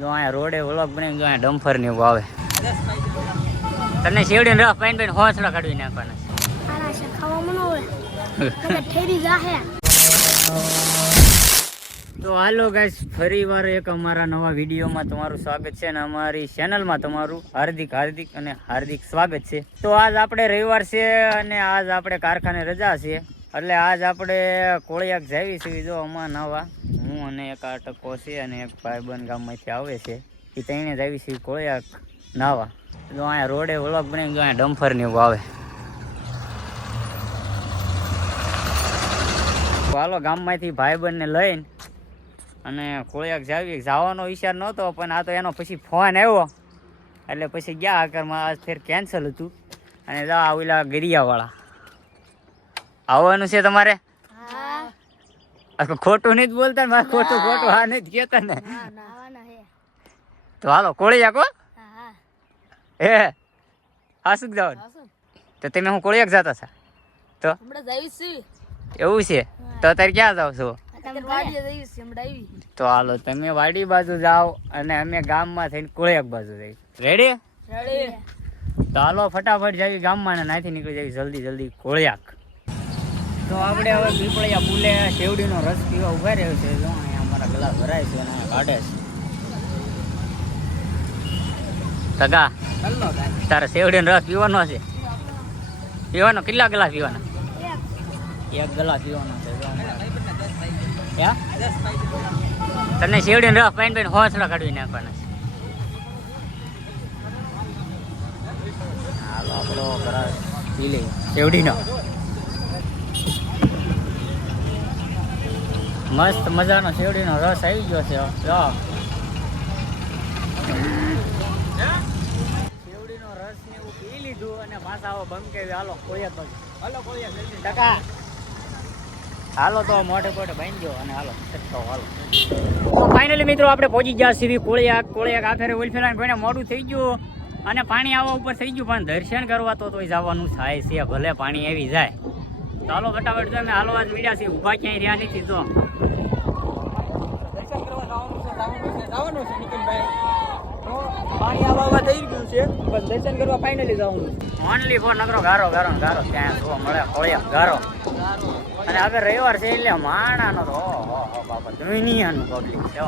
જો અહીંયા રોડે વ્લોગ બને જો અહીંયા ડમ્ફર ને એવું આવે. તમને શેવડીને રફ પાઈને પાઈને હોસડા કાઢવી નાખવાના તો હાલો ગાઈસ ફરી વાર એક અમારા નવા વિડીયોમાં તમારું સ્વાગત છે અને અમારી ચેનલમાં તમારું હાર્દિક હાર્દિક અને હાર્દિક સ્વાગત છે. તો આજ આપણે રવિવાર છે અને આજ આપણે કારખાને રજા છે. એટલે આજ આપણે કોળિયાક જાવી છે જો અમારા નવા. અને એક આ ટકો છે અને એક ભાઈબંધ ગામમાંથી આવે છે. એ ત્રણે આવી છે કોળિયાક નાવા. જો અહીંયા રોડે વ્લોગ બને, જો અહીંયા ડમ્ફર ને એવું આવે. હાલો ગામમાંથી ભાઈબંધને લઈને અને કોળિયાક જાવી જવાનો વિચાર નહોતો, પણ આ તો એનો પછી ફોન આવ્યો. એટલે પછી ગયા આકરમાં આજ ફેર કેન્સલ હતું. અને જા આવેલા ગરિયાવાળા. આવવાનું છે તમારે? આ ખોટું નહીં જ બોલતા ને મારે ખોટું ખોટું હા નહીં જ કહેતા ને. તો હાલો કોળિયાક હો હા હા. હે હા શું જવાનું તો તમે હું કોળિયાક જતા હતા તો? જાવી એવું છે? તો અત્યારે ક્યાં જાવ છો? જાવી તો હાલો તમે વાડી બાજુ જાઓ અને અમે ગામમાં થઈને કોળિયાક બાજુ જઈ રેડી રેડી તો હાલો ફટાફટ જાવી ગામમાં નાથી નીકળી જાવી જલ્દી જલ્દી કોળિયાક. તો આપણે હવે પીપળિયા પુલે શેવડીનો રસ પીવા ઊભા રહ્યો છે. જો અહીંયા અમારા ગ્લાસ ભરાય છે અને કાઢે છે. તગા તારે શેવડીનો રસ પીવાનો છે? પીવાનો? કેટલા ગ્લાસ પીવાના? એક ગ્લાસ પીવાનો છે? તને શેવડીનો રસ પાઈને પાઈને હોસડા કાઢવી નાખવાના છે. હાલો આપણો કરાવે પી લઈએ. શેવડીનો મસ્ત મજાનો શેવડીનો રસ આવી ગયો છે. જો શેવડીનો રસ ને એવું પી લીધું અને આવો બમકેવી હાલો તો હાલો જલ્દી ટકા. હાલો તો મોઢે મોઢે બાંધજો અને હાલો ચટકો હાલો. તો ફાઇનલી મિત્રો આપણે પહોંચી ગયા સીવી કોળિયાક કોળિયાક આફેરે ઉલફેરા કોઈને મોડું થઈ ગયું અને પાણી આવવા ઉપર થઈ ગયું પણ દર્શન કરવા તો તોય જવાનું થાય છે ભલે પાણી આવી જાય. ચાલો ફટાફટ તમે હાલો આજ મીડ્યા છે ઊભા ક્યાંય રહ્યા નથી તો દર્શન કરવા જવાનું છે થઈ ગયું છે. બસ દર્શન કરવા ફાઇનલી જવાનું ઓનલી ફોર નગરો ગારો ગારો ગારો. ત્યાં જોવા મળે ગારો. અને હવે રવિવાર છે એટલે માણાનો તો, ઓહો બાપા, દુનિયાનું પબ્લિક છે.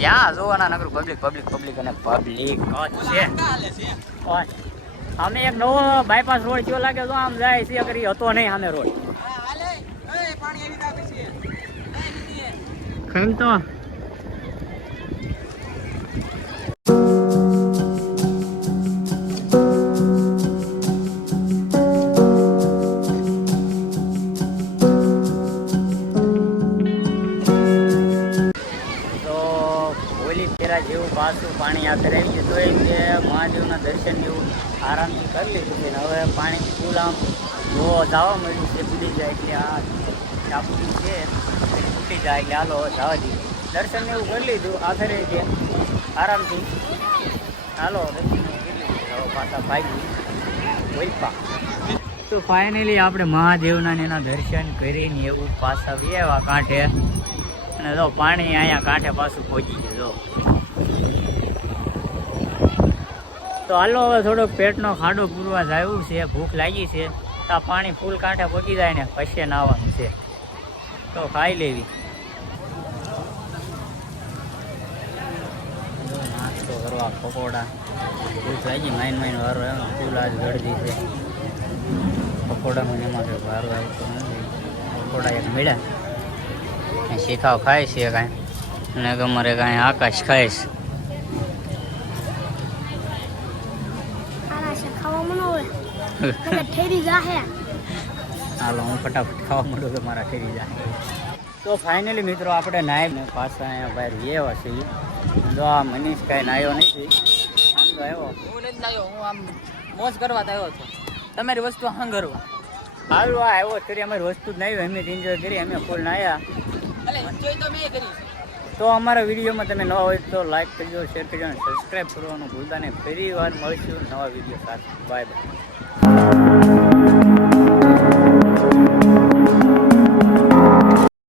જ્યાં જોવાના નગર પબ્લિક પબ્લિક પબ્લિક અને પબ્લિક છે. અમે એક નવો બાયપાસ રોડ કેવો લાગે તો આમ જાય છે કરી હતો નહીં સામે રોડ પાણી આવી છે કેમ તો જેવું પાછું પાણી આ રહી તો તે મહાદેવના દર્શન જેવું આરામથી કરી લીધું હવે પાણી ફૂલ આમ જો મળ્યું છે. ફૂટી જાય એટલે આ ટાપુડી છે ફૂટી જાય એટલે હાલો જવા દઈએ દર્શન એવું કરી લીધું આખરે છે આરામથી હાલો પાછા ભાઈ વૈપા તો ફાઇનલી આપણે મહાદેવના એના દર્શન કરીને એવું પાછા વ્યવા કાંઠે. અને જો પાણી અહીંયા કાંઠે પાછું પહોંચી ગયું, જો. તો હાલો હવે થોડોક પેટનો ખાડો પૂરવા જાયું છે, ભૂખ લાગી છે. આ પાણી ફૂલ કાંઠે પહોંચી જાય ને પછી નાવાનું છે. તો ખાઈ લેવી. નાસ્તો કરવા પકોડા. ભૂખ લાગી માઇન માઇન વારો એમાં ફૂલ આજ ગળદી છે. પકોડા મને એમાં વારો આવતો નથી. પકોડા એક મળ્યા. શીખાવ ખાય છે કાંઈ? અને અમારે કાંઈ આકાશ મનો ઠેરી જાહે. હાલો હું ફટાફટ ખાવા માંડું તો મારા ફેરી જાય. તો ફાઇનલી મિત્રો આપણે નાય ને પાછા અહીંયા બહાર એવા છીએ. જો આ મનીષ કાંઈ નાયો નથી. આમ તો આવ્યો. હું નથી આવ્યો હું આમ મોજ કરવા તો આવ્યો છું. તમારી વસ્તુ હા કરવા હાલો આ આવ્યો અત્યારે અમારી વસ્તુ જ નહીં અમે એન્જોય કરી અમે ફૂલ નાયા. તો તો અમારા વિડીયોમાં તમે નવા હોય તો લાઈક કરજો શેર કરજો અને સબસ્ક્રાઈબ કરવાનું ભૂલતા નહીં. ફરી વાર મળીશું નવા વીડિયો સાથે. Bye bye